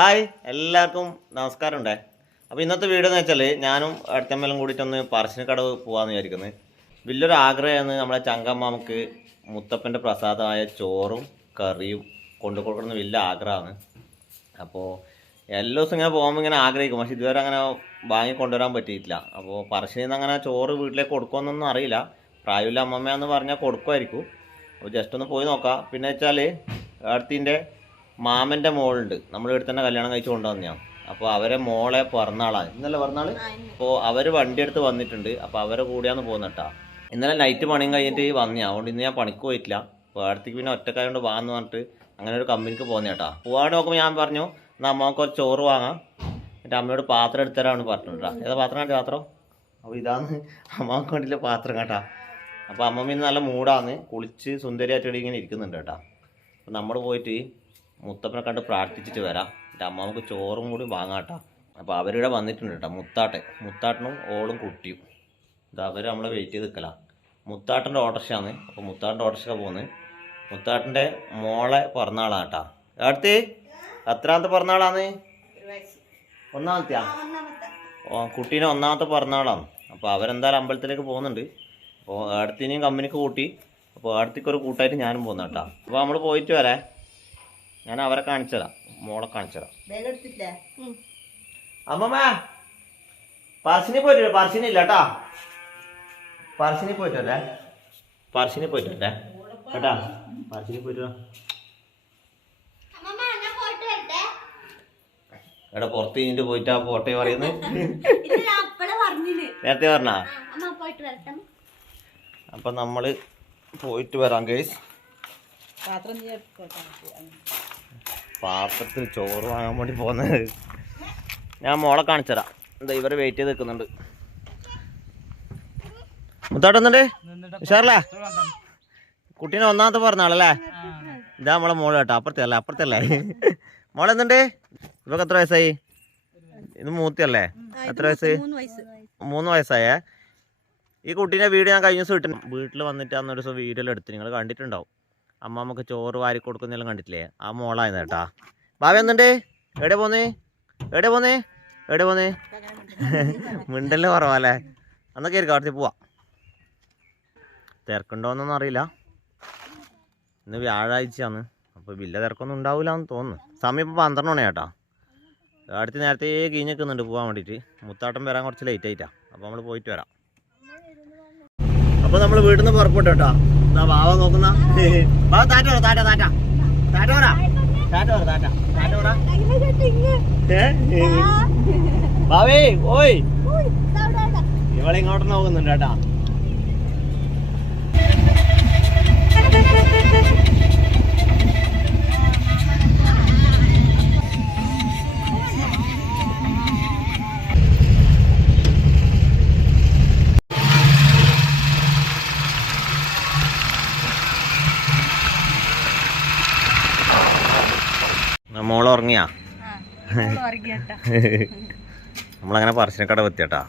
Hi എല്ലാവർക്കും നമസ്കാരം ഉണ്ടേ അപ്പോൾ ഇന്നത്തെ വീഡിയോ എന്ന് വെച്ചാൽ ഞാനും അടുത്തമ്മലും കൂടിയിട്ടൊന്ന് പറശ്ശിനിക്കടവ് പോകാമെന്ന് വിചാരിക്കുന്നത് വലിയൊരു ആഗ്രഹമാണ് നമ്മളെ ചങ്കമ്മാമക്ക് മുത്തപ്പന്റെ പ്രസാദമായ ചോറും കറിയും കൊണ്ടു കൊടുക്കണമെന്ന് വലിയ ആഗ്രഹമാണ്. അപ്പോൾ എല്ലാ ദിവസവും ഇങ്ങനെ പോകുമ്പോൾ ഇങ്ങനെ ആഗ്രഹിക്കും. പക്ഷേ ഇതുവരെ അങ്ങനെ വാങ്ങി കൊണ്ടുവരാൻ പറ്റിയിട്ടില്ല. അപ്പോൾ പറശ്ശിനിയിൽ നിന്ന് അങ്ങനെ ചോറ് വീട്ടിലേക്ക് കൊടുക്കുമെന്നൊന്നും അറിയില്ല. പ്രായമില്ല അമ്മമ്മയാന്ന് പറഞ്ഞാൽ കൊടുക്കുമായിരിക്കും. അപ്പോൾ ജസ്റ്റ് ഒന്ന് പോയി നോക്കാം. പിന്നെ വെച്ചാൽ അടുത്തിന്റെ മാമന്റെ മോളുണ്ട്. നമ്മൾ ഇവിടെ തന്നെ കല്യാണം കഴിച്ചു കൊണ്ടുവന്നെയാണ് അപ്പോൾ അവരെ മോളെ പിറന്നാളാണ് ഇന്നലെ പിറന്നാൾ? അപ്പോൾ അവർ വണ്ടി എടുത്ത് വന്നിട്ടുണ്ട്. അപ്പോൾ അവരെ കൂടിയാന്ന് പോകുന്നട്ടാ ഇന്നലെ നൈറ്റ് പണിയും കഴിഞ്ഞിട്ട് വന്നേ അതുകൊണ്ട് ഇന്ന് ഞാൻ പണിക്ക് പോയിട്ടില്ല. അപ്പോൾ അടുത്തേക്ക് പിന്നെ ഒറ്റക്കായോണ്ട് വാന്ന് പറഞ്ഞിട്ട് അങ്ങനെ ഒരു കമ്പനിക്ക് പോകുന്നേട്ടാ പോവാണ്ട് നോക്കുമ്പോൾ ഞാൻ പറഞ്ഞു എന്നാൽ അമ്മ കുറച്ച് ചോറ് വാങ്ങാം. എന്റെ അമ്മയോട് പാത്രം എടുത്തരാണ് പറഞ്ഞിട്ടാ ഏതാ പാത്രം കാട്ടി പാത്രം? അപ്പോൾ ഇതാണ് അമ്മയ്ക്ക് വേണ്ടിയില്ല പാത്രം കേട്ടാ. അപ്പോൾ അമ്മമ്മ ഇന്ന് നല്ല മൂടാന്ന് കുളിച്ച് സുന്ദരിയായിട്ട് ഇങ്ങനെ ഇരിക്കുന്നുണ്ട് കേട്ടാ. അപ്പോൾ നമ്മൾ പോയിട്ട് മുത്തപ്പനെ കണ്ട് പ്രാർത്ഥിച്ചിട്ട് വരാം. എന്റെ അമ്മ നമുക്ക് ചോറും കൂടി വാങ്ങാട്ടാ. അപ്പോൾ അവരിവിടെ വന്നിട്ടുണ്ട് കേട്ടോ മുത്താട്ടെ മുത്താട്ടനും ഓളും കുട്ടിയും. ഇത് അവർ നമ്മളെ വെയിറ്റ് ചെയ്ത് നിൽക്കലാ. മുത്താട്ടന്റെ ഓട്ടർഷയാണ് അപ്പോൾ മുത്താട്ടന്റെ ഓട്ടർഷ പോകുന്നത്. മുത്താട്ടന്റെ മോളെ പിറന്നാളാണ് കേട്ടോ അടുത്ത് എത്രാമത്തെ പിറന്നാളാണ് ഒന്നാമത്തെയാ? ഓ കുട്ടീനെ ഒന്നാമത്തെ പിറന്നാളാണ്. അപ്പോൾ അവരെന്തായാലും അമ്പലത്തിലേക്ക് പോകുന്നുണ്ട്. അപ്പോൾ അടുത്തിനെയും കമ്പനിക്ക് കൂട്ടി. അപ്പോൾ അടുത്തേക്കൊരു കൂട്ടായിട്ട് ഞാനും പോകുന്ന കേട്ടോ അപ്പോൾ നമ്മൾ പോയിട്ട് വരാം. ഞാൻ അവരെ കാണിച്ചതാ. മോളെ കാണിച്ചതാ. അമ്മമ്മ പറശ്ശിനി പോയിട്ട്. പറശ്ശിനി ഇല്ല കേട്ടാ പറശ്ശിനി പോയിട്ടല്ലേ വരേ പറശ്ശിനി പോയിട്ട്. വരേ കേട്ടാ പറശ്ശിനി പോയിട്ട്. എടാ പുറത്ത് കഴിഞ്ഞിട്ട് പോയിട്ടാ പോട്ടെ പറയുന്നത് നേരത്തെ പറഞ്ഞാ? അപ്പൊ നമ്മൾ പോയിട്ട് വരാം കേസ് പാത്രം. പാത്രത്തിൽ ചോറ് വാങ്ങാൻ വേണ്ടി പോകുന്നത്. ഞാൻ മോളെ കാണിച്ചതരാം എന്താ ഇവരെ വെയിറ്റ് ചെയ്ത് നിൽക്കുന്നുണ്ട്. മുത്താട്ടുന്നുണ്ട് ഉഷാറല്ലേ? കുട്ടീനെ ഒന്നാമത്തെ പറഞ്ഞാളല്ലേ ഇതാ നമ്മളെ മോൾ കേട്ടോ അപ്പുറത്തെ അപ്പുറത്തല്ലേ? മോളെ എന്തുണ്ട്? മോളെന്തുണ്ട് ഇവക്ക് എത്ര വയസ്സായി? ഇത് മൂത്തിയല്ലേ എത്ര വയസ്സ്? മൂന്ന് വയസ്സ്. മൂന്ന് വയസ്സായേ? ഈ കുട്ടീനെ വീട് ഞാൻ കഴിഞ്ഞ ദിവസം ഇട്ടു വീട്ടിൽ വന്നിട്ട് അന്നൊരു ദിവസം വീഡിയോ എടുത്ത്. നിങ്ങൾ കണ്ടിട്ടുണ്ടാവും. അമ്മ നമുക്ക് ചോറ് വാരി കൊടുക്കുന്നതെല്ലാം കണ്ടിട്ടില്ലേ? ആ മോളായിരുന്നു കേട്ടാ. ഭാവി എന്നുണ്ട് എവിടെ പോന്നേ? എവിടെ പോന്നേ? എവിടെ പോന്നേ? മിണ്ടല്ലേ കുറവല്ലേ? അന്നൊക്കെ ആയിരിക്കും അവിടത്തേക്ക് പോവാ. തിരക്കുണ്ടോന്നൊന്നും അറിയില്ല. ഇന്ന് വ്യാഴാഴ്ചയാണ്. അപ്പോൾ വലിയ തിരക്കൊന്നും ഉണ്ടാവില്ല എന്ന് തോന്നുന്നു. സമയം ഇപ്പോൾ പന്ത്രണ്ട് മണിയാട്ടാ അടുത്ത് നേരത്തെ കീഞ്ഞ് നിൽക്കുന്നുണ്ട് പോകാൻ വേണ്ടിയിട്ട്. മുത്താട്ടം വരാൻ കുറച്ച് ലേറ്റ് ആയിട്ടാ. അപ്പോൾ നമ്മൾ പോയിട്ട് വരാം. അപ്പോൾ നമ്മൾ വീട്ടിൽ നിന്ന് പുറപ്പെട്ടു കേട്ടോ? എന്താ ബാവ നോക്കുന്ന? ബാവ താറ്റ പറ താറ്റ താറ്റ. താറ്റ പറ. താറ്റ പറ ഓയ്. ഇവളെ ഇങ്ങോട്ട് നോക്കുന്നുണ്ട് കേട്ടാ. നമ്മളങ്ങനെ പറശ്ശിനിക്കട എത്തിയട്ടാ.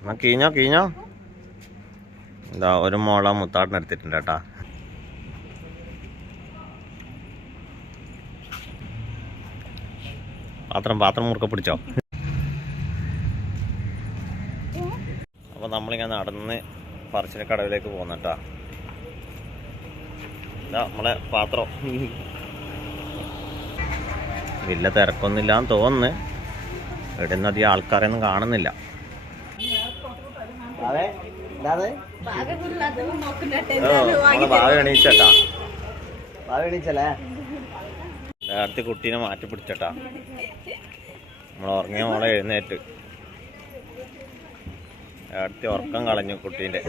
എന്നാ കീഞ്ഞോ കീഞ്ഞോ? എന്താ ഒരു മോള മുത്താട്ടിന് എടുത്തിട്ടുണ്ട് കേട്ടാ പാത്രം പാത്രം മുറുക്ക പിടിച്ചോ. അപ്പൊ നമ്മളിങ്ങനെ നടന്ന് പറശ്ശിനിക്കടവിലേക്ക് പോകുന്നട്ടാ. ഇതാ നമ്മളെ പാത്രം. വലിയ തിരക്കൊന്നുമില്ല എന്ന് തോന്നുന്നു. ഇവിടെ നിന്ന് അധികം ആൾക്കാരെയൊന്നും കാണുന്നില്ല. ഭാവ കുട്ടീനെ മാറ്റി പിടിച്ചട്ടാ. നമ്മൾ ഉറങ്ങിയ മോളെ എഴുന്നേറ്റ്. അടുത്ത ഉറക്കം കളഞ്ഞു കുട്ടീന്റെ.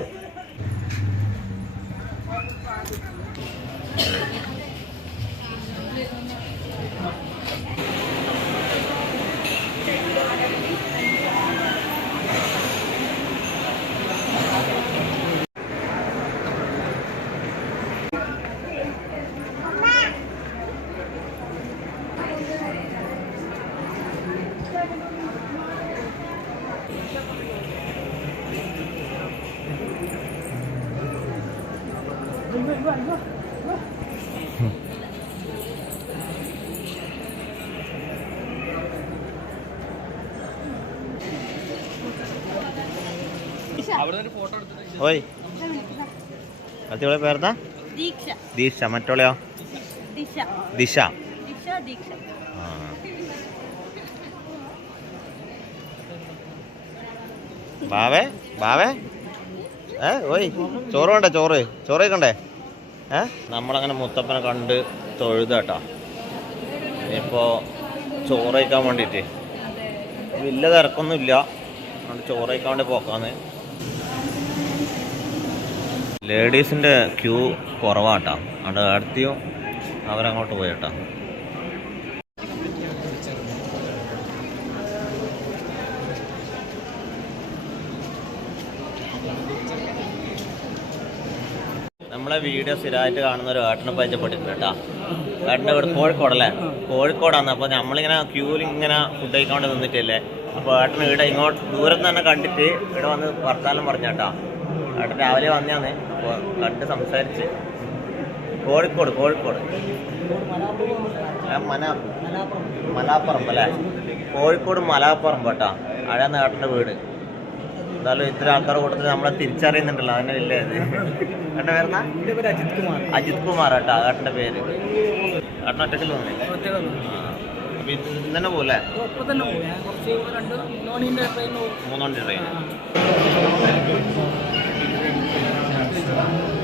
ഓയ്. പേരെന്താ? ദീക്ഷ. ദീക്ഷ. മറ്റോളെയോ? ദിശ. ദിശ. ദിശ ദീക്ഷ. ആ. ബാവേ ബാവേ. ഏ ഓയ്. ചോറ് വേണ്ടേ ചോറ്? ചോറ് കണ്ടേ ഏ? നമ്മളങ്ങനെ മുത്തപ്പനെ കണ്ട് തൊഴുതാട്ടോ. ഇപ്പോ ചോറ് കഴിക്കാൻ വേണ്ടിയിട്ട്. വലിയ തിരക്കൊന്നുമില്ല. അതുകൊണ്ട് ചോറ് കഴിക്കാൻ വേണ്ടി പോക്കാന്ന്. ലേഡീസിന്റെ ക്യൂ കുറവാട്ടോ. അവിടെ അടുത്തിയോ അവരങ്ങോട്ട് പോയിട്ടോ. നമ്മളെ വീഡിയോ സ്ഥിരമായിട്ട് കാണുന്ന ഒരു ഏട്ടനെ പരിചയപ്പെട്ടിട്ടുണ്ട് കേട്ടോ. ഏട്ടന്റെ വീട് കോഴിക്കോടല്ലേ? കോഴിക്കോടാണ് അപ്പോൾ നമ്മളിങ്ങനെ ക്യൂവിൽ ഇങ്ങനെ ഫുഡ് കഴിക്കാണ്ട് നിന്നിട്ടില്ലേ? അപ്പോൾ ഏട്ടൻ ഇവിടെ ഇങ്ങോട്ട് ദൂരം തന്നെ കണ്ടിട്ട് ഇവിടെ വന്ന് വർത്താനം പറഞ്ഞ കേട്ടോ ഏട്ടൻ രാവിലെ വന്നതാണ്. അപ്പോൾ കണ്ട് സംസാരിച്ച്. കോഴിക്കോട് കോഴിക്കോട്. മലാപ്പറമ്പ് അല്ലേ? കോഴിക്കോട് മലാപ്പറമ്പ് കേട്ടോ. അഴ നേട്ടന്റെ വീട്. എന്തായാലും ഇത്ര ആൾക്കാർ കൂട്ടത്തിൽ നമ്മളെ തിരിച്ചറിയുന്നുണ്ടല്ലോ. അതിനെ ഇല്ലേ ഇത്? ഏട്ടന്റെ പേരെന്നാ അജിത് കുമാർ. അജിത് കുമാർ കേട്ടോ ഏട്ടന്റെ പേര്. ഏട്ടൻ ഒറ്റയ്ക്ക് തോന്നി അപ്പൊ ഇന്ന് തന്നെ പോലെ മൂന്നോണ്ടി ട്രെയിൻ പോകും മൂന്നോണ്ടി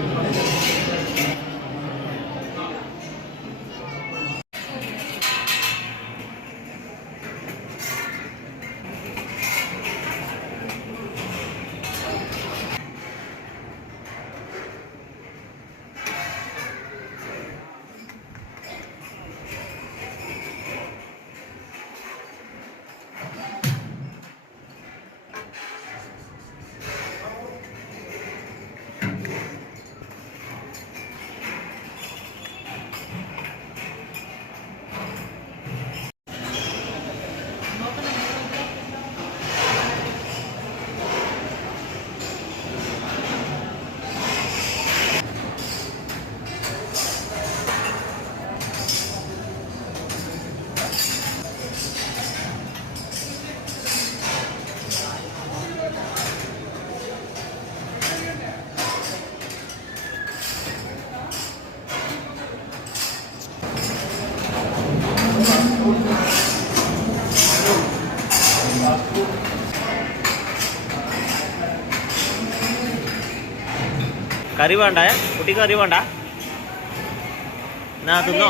കറി വേണ്ട കുട്ടിക്ക് കറി വേണ്ട. എന്നാ തിന്നോ?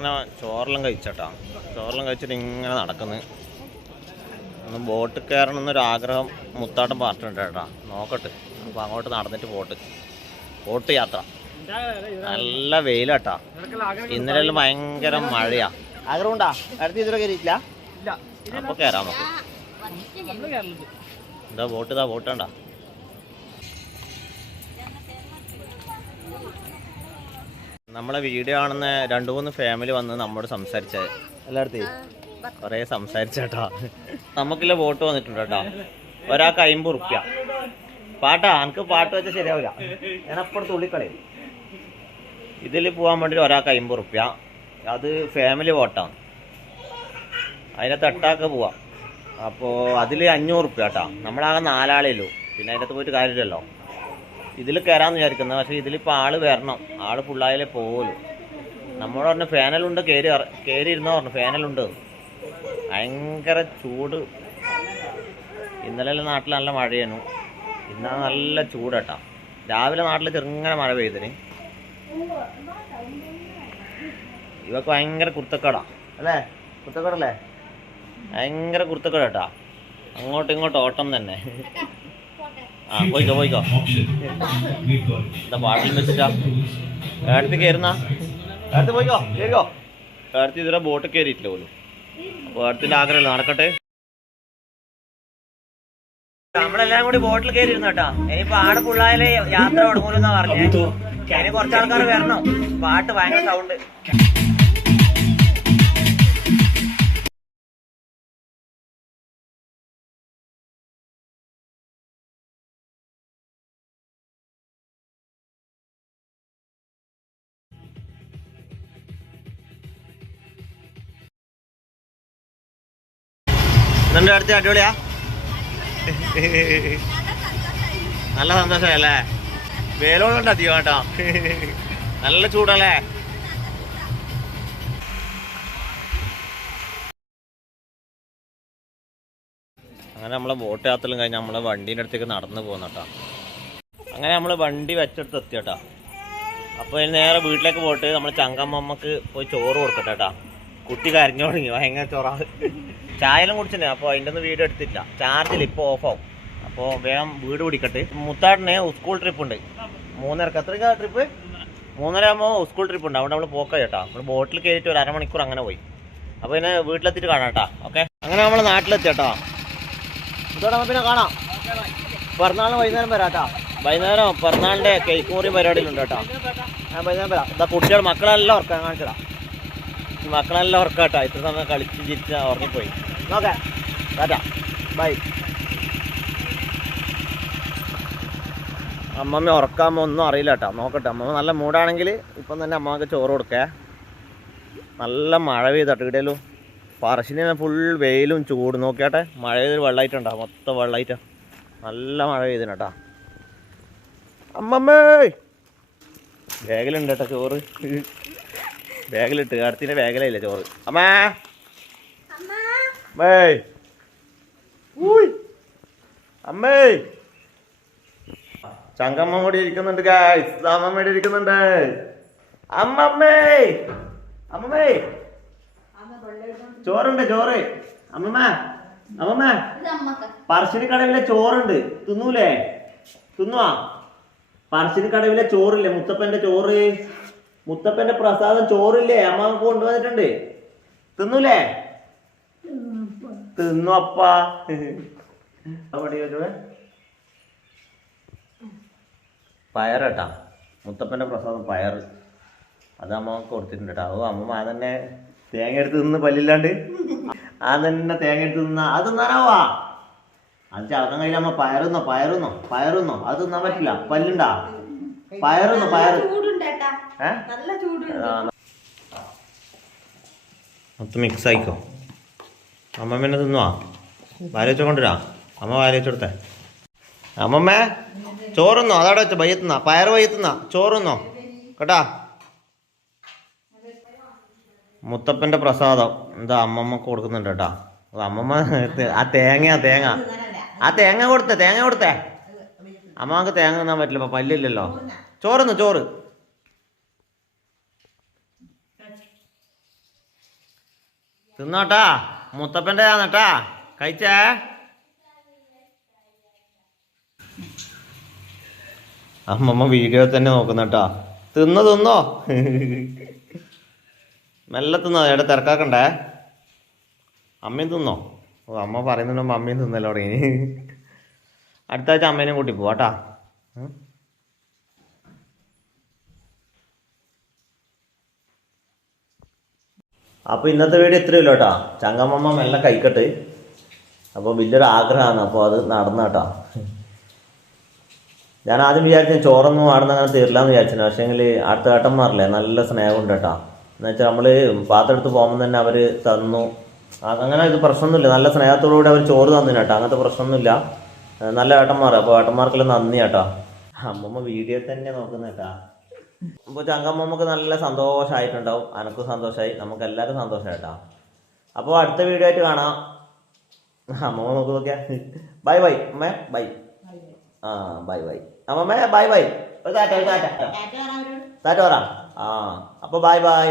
നമ്മളങ്ങനെ ചോറെല്ലാം കഴിച്ചട്ടാ. ചോറെല്ലാം കഴിച്ചിട്ട് ഇങ്ങനെ നടക്കുന്നു. ഒന്ന് ബോട്ട് കയറണം എന്നൊരാഗ്രഹം മുത്താട്ടം പറഞ്ഞിട്ടുണ്ട് കേട്ടാ നോക്കട്ടെ. അപ്പോൾ അങ്ങോട്ട് നടന്നിട്ട് ബോട്ട് ബോട്ട് യാത്ര. നല്ല വെയിലാട്ടാ. ഇന്നലെ ഭയങ്കര മഴയാ. ആഗ്രഹം ഉണ്ടാ അടുത്ത ഇതിലോ കയറിയിട്ടില്ല? അപ്പോൾ കയറാം നമുക്ക്. എന്താ ബോട്ട് ഇതാ? ബോട്ട് നമ്മളെ വീഡിയോ കാണുന്ന രണ്ടു മൂന്ന് ഫാമിലി വന്ന് നമ്മോട് സംസാരിച്ചത് എല്ലായിടത്തേ കുറേ സംസാരിച്ചേട്ടാ. നമുക്കില്ല വോട്ട് വന്നിട്ടുണ്ട് കേട്ടോ. ഒരാൾക്ക് അമ്പത് റുപ്യ. പാട്ടാ എനിക്ക് പാട്ട് വെച്ചാൽ ശരിയാവില്ല ഞാൻ അപ്പുറത്ത് ഉള്ളിക്കളയും. ഇതിൽ പോകാൻ വേണ്ടി ഒരാൾക്ക് അമ്പത് റുപ്യ. അത് ഫാമിലി വോട്ടാണ്. അതിനെ തട്ടാക്ക് പോവാം. അപ്പോൾ അതിൽ അഞ്ഞൂറ് റുപ്യ കേട്ടോ. നമ്മളാകെ നാലാളേ ഉള്ളൂ. പിന്നെ അതിനകത്ത് പോയിട്ട് കാര്യമില്ലല്ലോ. ഇതിൽ കയറാന്ന് വിചാരിക്കുന്നത് പക്ഷേ ഇതിലിപ്പോൾ ആൾ വരണം. ആൾ ഫുള്ളായാലേ പോലും നമ്മളോട് പറഞ്ഞു ഫാനലുണ്ട് കയറി കയറി ഇരുന്ന പറഞ്ഞു ഫാനലുണ്ട്. ഭയങ്കര ചൂട്. ഇന്നലെ നാട്ടിൽ നല്ല മഴയാണ് ഇന്ന നല്ല ചൂടട്ടാ. രാവിലെ നാട്ടിൽ ചെറുങ്ങനെ മഴ പെയ്തിന്. ഇവക്ക് ഭയങ്കര കുർത്തക്കടാ അല്ലേ? കുർത്തക്കടല്ലേ ഭയങ്കര കുർത്തക്കട കേട്ടാ അങ്ങോട്ടും ഇങ്ങോട്ടും ഓട്ടം തന്നെ. ആ പോയിക്കോ പോയിക്കോ. എന്താ പാട്ടിൽ വെച്ചിട്ടാ. ഏടത്ത് കയറുന്ന ഏടത്ത് പോയിക്കോ കയറിക്കോ ഏടത്ത് ഇതുവരെ ബോട്ട് കയറിയിട്ടില്ല പോലും. അപ്പോൾ അടുത്തിന്റെ ആഗ്രഹമല്ല നടക്കട്ടെ. നമ്മളെല്ലാം കൂടി ബോട്ടിൽ കയറി ഇരുന്നു കേട്ടോ. ഇനിയിപ്പോ ആട് പിള്ളായാലേ യാത്ര തുടങ്ങൂലെന്നാ പറഞ്ഞേ. ഇനി കുറച്ചാൾക്കാർ വരണം. പാട്ട് ഭയങ്കര സൗണ്ട് എന്നിട്ട് അടുത്ത് അടിപൊളിയാ. നല്ല സന്തോഷമല്ലേ വേലോണ്ട് അധികം കേട്ടോ. നല്ല ചൂടല്ലേ? അങ്ങനെ നമ്മളെ ബോട്ട് യാത്രയും കഴിഞ്ഞ് നമ്മളെ വണ്ടീന്റെ അടുത്തേക്ക് നടന്നു പോകുന്ന കേട്ടോ. അങ്ങനെ നമ്മൾ വണ്ടി വെച്ചെടുത്ത് എത്തി കേട്ടോ. അപ്പോൾ നേരെ വീട്ടിലേക്ക് പോയിട്ട് നമ്മൾ ചങ്കമ്മമ്മക്ക് പോയി ചോറ് കൊടുക്കട്ടെ കേട്ടോ. കുട്ടി കരഞ്ഞു തുടങ്ങി ഭയങ്കര ചൊറാവ്. ചായലും കുടിച്ചിട്ടുണ്ട് അപ്പോൾ അതിന്റെ ഒന്നും വീഡിയോ എടുത്തില്ല. ചാർജിൽ ഇപ്പോൾ ഓഫാവും അപ്പോൾ വേഗം വീട് പിടിക്കട്ടെ. മുത്താടിന് സ്കൂൾ ട്രിപ്പ് ഉണ്ട്. മൂന്നരക്ക് എത്ര ട്രിപ്പ് മൂന്നര ആകുമ്പോൾ സ്കൂൾ ട്രിപ്പ് ഉണ്ട്. അവിടെ നമ്മൾ പോക്കാം കേട്ടോ നമ്മൾ ബോട്ടിൽ കയറിയിട്ട് ഒരു അരമണിക്കൂർ അങ്ങനെ പോയി. അപ്പോൾ പിന്നെ വീട്ടിലെത്തിയിട്ട് കാണാം കേട്ടോ. ഓക്കെ അങ്ങനെ നമ്മൾ നാട്ടിലെത്തി കേട്ടോ ഇതോടെ പിന്നെ കാണാം. പിറന്നാളിന് വൈകുന്നേരം വരാം കേട്ടോ. വൈകുന്നേരം പിറന്നാളിന്റെ കേക്ക് മുറിയും പരിപാടിയിലുണ്ട് കേട്ടോ. ഞാൻ വൈകുന്നേരം വരാം. ഇതാ കുട്ടികൾ മക്കളെല്ലാം ഉറക്കാൻ കാണിച്ചടാ മക്കളെല്ലാം ഉറക്കാട്ടോ. ഇത്ര സമയം കളിച്ച് ചിരിച്ച ഉറങ്ങിപ്പോയി. നോക്കാം ടാറ്റാ. ബൈ. അമ്മമ്മ ഉറക്കാമോ ഒന്നും അറിയില്ല കേട്ടോ നോക്കട്ടെ. അമ്മമ്മ നല്ല മൂടാണെങ്കിൽ ഇപ്പം തന്നെ അമ്മയ്ക്ക് ചോറ് കൊടുക്കേ. നല്ല മഴ പെയ്തട്ടോ. ഇടയിലും പറശ്ശിന് ഫുൾ വെയിലും ചൂട്. നോക്കിയാട്ടെ മഴ പെയ്തൊരു വെള്ളമായിട്ടുണ്ടോ മൊത്തം വെള്ളമായിട്ടാ നല്ല മഴ പെയ്തിന് കേട്ടോ അമ്മമ്മേ! വേഗലുണ്ട് കേട്ടോ ചോറ്. ബാഗിലിട്ട് അടുത്തിന്റെ വേഗലയില്ല ചോറ്. അമ്മേ. അമ്മേ. ചങ്കമ്മ കൂടി ഇരിക്കുന്നുണ്ട് ഗായ്സ് അമ്മമ്മയുടെ ഇരിക്കുന്നുണ്ട്. അമ്മമ്മേ. അമ്മമ്മേ. ചോറുണ്ട് ചോറ്. അമ്മമ്മ. അമ്മമ്മ. പറശ്ശിനി കടവിലെ ചോറുണ്ട്. തിന്നൂലേ? തിന്നുവാ പറശ്ശിനി കടവിലെ ചോറില്ലേ മുത്തപ്പന്റെ ചോറ്? മുത്തപ്പന്റെ പ്രസാദം ചോറില്ലേ? അമ്മ കൊണ്ടുവന്നിട്ടുണ്ട്. തിന്നൂലേ? തിന്നു അപ്പാ. പയറട്ടാ. മുത്തപ്പന്റെ പ്രസാദം പയർ അത് അമ്മ കൊടുത്തിട്ടുണ്ട് കേട്ടോ ഓ അമ്മ തന്നെ തേങ്ങ എടുത്ത് തിന്ന് പല്ലില്ലാണ്ട്. ആ തന്നെ തേങ്ങ എടുത്ത് തിന്ന. അത് തിന്നാനാവാ? അത് ചവക്കം കയ്യിൽ അമ്മ പയറുന്നോ? പയറുന്നോ? പയറുന്നോ? അത് തിന്നാൻ പറ്റില്ല. പല്ലുണ്ടാ? പയറുന്നോ? പയറ്? മൊത്തം മിക്സ് ആയിക്കോ അമ്മ പിന്നെ തിന്നുവാ? വാര വെച്ചോ കൊണ്ടുവരാ. അമ്മ വാര വെച്ചെടുത്തേ. അമ്മമ്മേ ചോറുന്നോ? അതവിടെ വെച്ചോ വയ്യത്തുന്ന പയർ വയ്യത്തുന്ന ചോറുന്നോ? കേട്ടാ? മുത്തപ്പന്റെ പ്രസാദം എന്താ അമ്മമ്മക്ക് കൊടുക്കുന്നുണ്ട് കേട്ടാ. അത് അമ്മമ്മ ആ തേങ്ങ തേങ്ങ. ആ തേങ്ങ കൊടുത്തേ തേങ്ങ കൊടുത്തേ. അമ്മയ്ക്ക് തേങ്ങ തിന്നാൻ പറ്റില്ല പല്ലില്ലല്ലോ. ചോറുന്നു ചോറ്. തിന്നോട്ടാ. മുത്തപ്പന്റെ ആണെട്ടാ കഴിച്ചേ? അമ്മമ്മ വീഡിയോ തന്നെ നോക്കുന്നട്ടാ. തിന്ന് തിന്നോ? മെല്ലെ തിന്നോ. എവിടെ തിരക്കാക്കണ്ടേ? അമ്മയും തിന്നോ? ഓ അമ്മ പറയുന്നുണ്ടോ അമ്മയും തിന്നല്ലോ തുടങ്ങി. അടുത്താഴ്ച അമ്മേനെയും കൂട്ടി പോവാട്ടാ അപ്പോൾ ഇന്നത്തെ വീഡിയോ ഇത്രയേ ഉള്ളൂ കേട്ടോ ചങ്ങമ്മമ്മ മെല്ലെ കൈക്കട്ട്. അപ്പോൾ വലിയൊരു ആഗ്രഹമാണ്. അപ്പോൾ അത് നടന്ന കേട്ടോ. ഞാൻ ആദ്യം വിചാരിച്ചു ചോറൊന്നും ആടുന്ന അങ്ങനെ തീരില്ലാന്ന് വിചാരിച്ചു പക്ഷേങ്കിൽ അടുത്ത ഏട്ടന്മാരില്ലേ നല്ല സ്നേഹമുണ്ട് കേട്ടോ. എന്ന് വെച്ചാൽ നമ്മൾ പാത്രം എടുത്ത് പോകുമ്പോൾ തന്നെ അവർ തന്നു. അങ്ങനെ ഇത് പ്രശ്നമൊന്നുമില്ല. നല്ല സ്നേഹത്തോടുകൂടി അവർ ചോറ് തന്നിന് കേട്ടോ. അങ്ങനത്തെ പ്രശ്നമൊന്നുമില്ല. നല്ല ഏട്ടന്മാർ അപ്പോൾ ഏട്ടന്മാർക്കെല്ലാം നന്ദി കേട്ടോ. അമ്മമ്മ വീഡിയോ തന്നെ നോക്കുന്ന കേട്ടാ. അപ്പോൾ ചങ്കമ്മക്ക് നല്ല സന്തോഷമായിട്ടുണ്ടാവും അനക്കും സന്തോഷമായി നമുക്ക് എല്ലാവർക്കും സന്തോഷമായിട്ടാ അപ്പോൾ അടുത്ത വീഡിയോ ആയിട്ട് കാണാം. അമ്മ നോക്ക് നോക്കിയാ. ബൈ ബൈ അമ്മ ബൈ ആ ബൈ ബൈ അമ്മമ്മ ബൈ ബൈ ഒരു താറ്റ ഒരു ടാറ്റ ടാറ്റ പറ ആ അപ്പോൾ ബൈ ബൈ